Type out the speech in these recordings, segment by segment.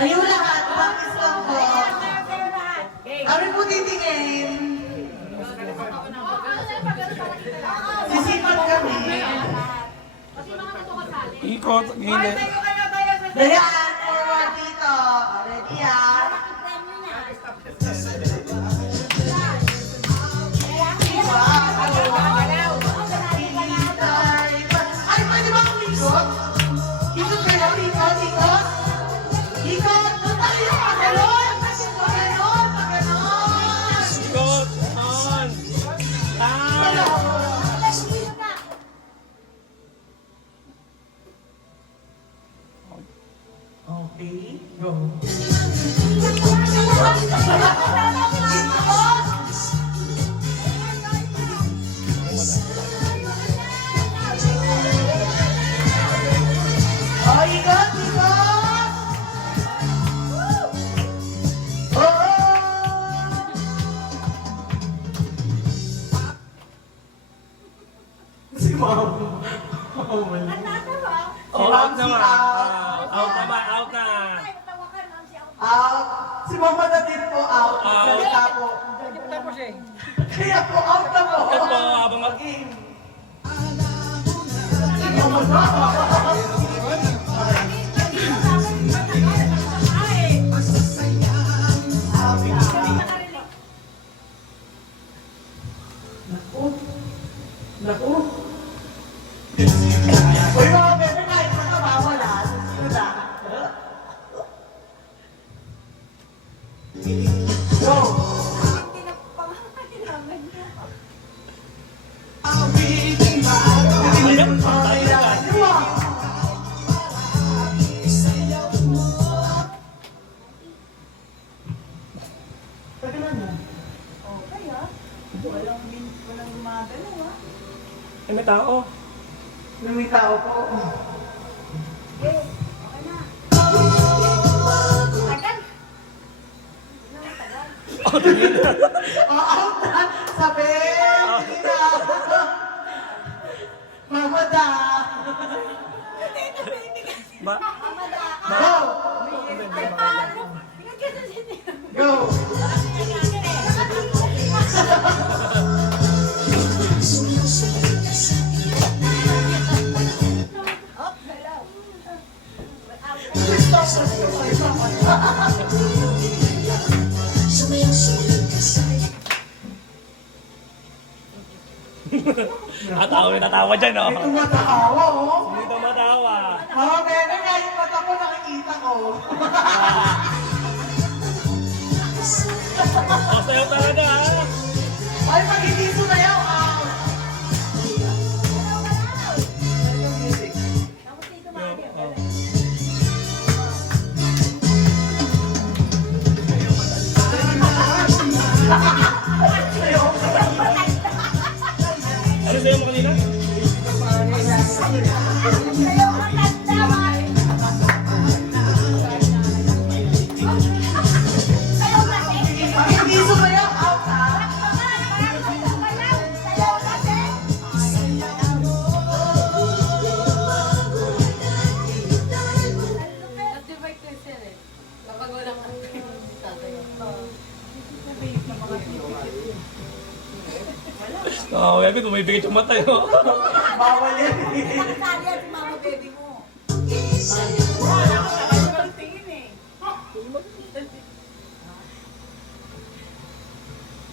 Tayo lahat, practice lang po. Kami po titingin. Sisipan kami. Ikot, gilid. Dayan, forward dito. Ready yan? Ay, pwede ba akong ikot? Ikot kayo, ikot, ikot. Ikot, doon tayo, paganon. Paganon, paganon. Ikot, on. Down. Okay, go. Oh, ikot, ikot! Oh! Si Mom. Oh, wala. Oh, out naman. Out naman, out na. Out. Si Mama na din po out. Salita po. Kaya po out na po. Ito po, habang mag... Mama na. Naku. Naku. Uy, mga bebe, kahit makabawala. Sino na? Go. Ay, may tao. May tao po. Oh, tingin. Out na. Sabi. Hindi na. Mama da. Ba? Go. Go. Atawa, natawa dyan, oh. May tumatawa, oh. Hindi tumatawa. Mga bebe, kahit mata ko nakikita ko. Oh, sayo talaga, ha? Ay, pag hindi sumayaw, out. Ano sa'yo mo kanina? Pag hindi sumayaw, out, ha? Oo, oh, tumibigit yung mata, yun. Bawal yan.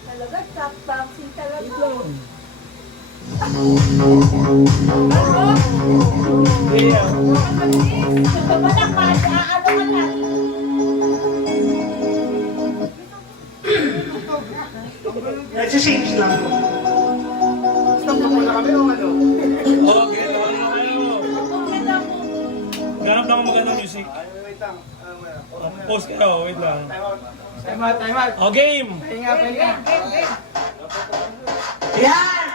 Talaga, top-top talaga. Nag-change lang po. Okay, ano na kayo? Ganap na ako magandang music. Pause kayo, wait lang. Time out, time out. Oh, game! Pahinga, pahinga. Yan!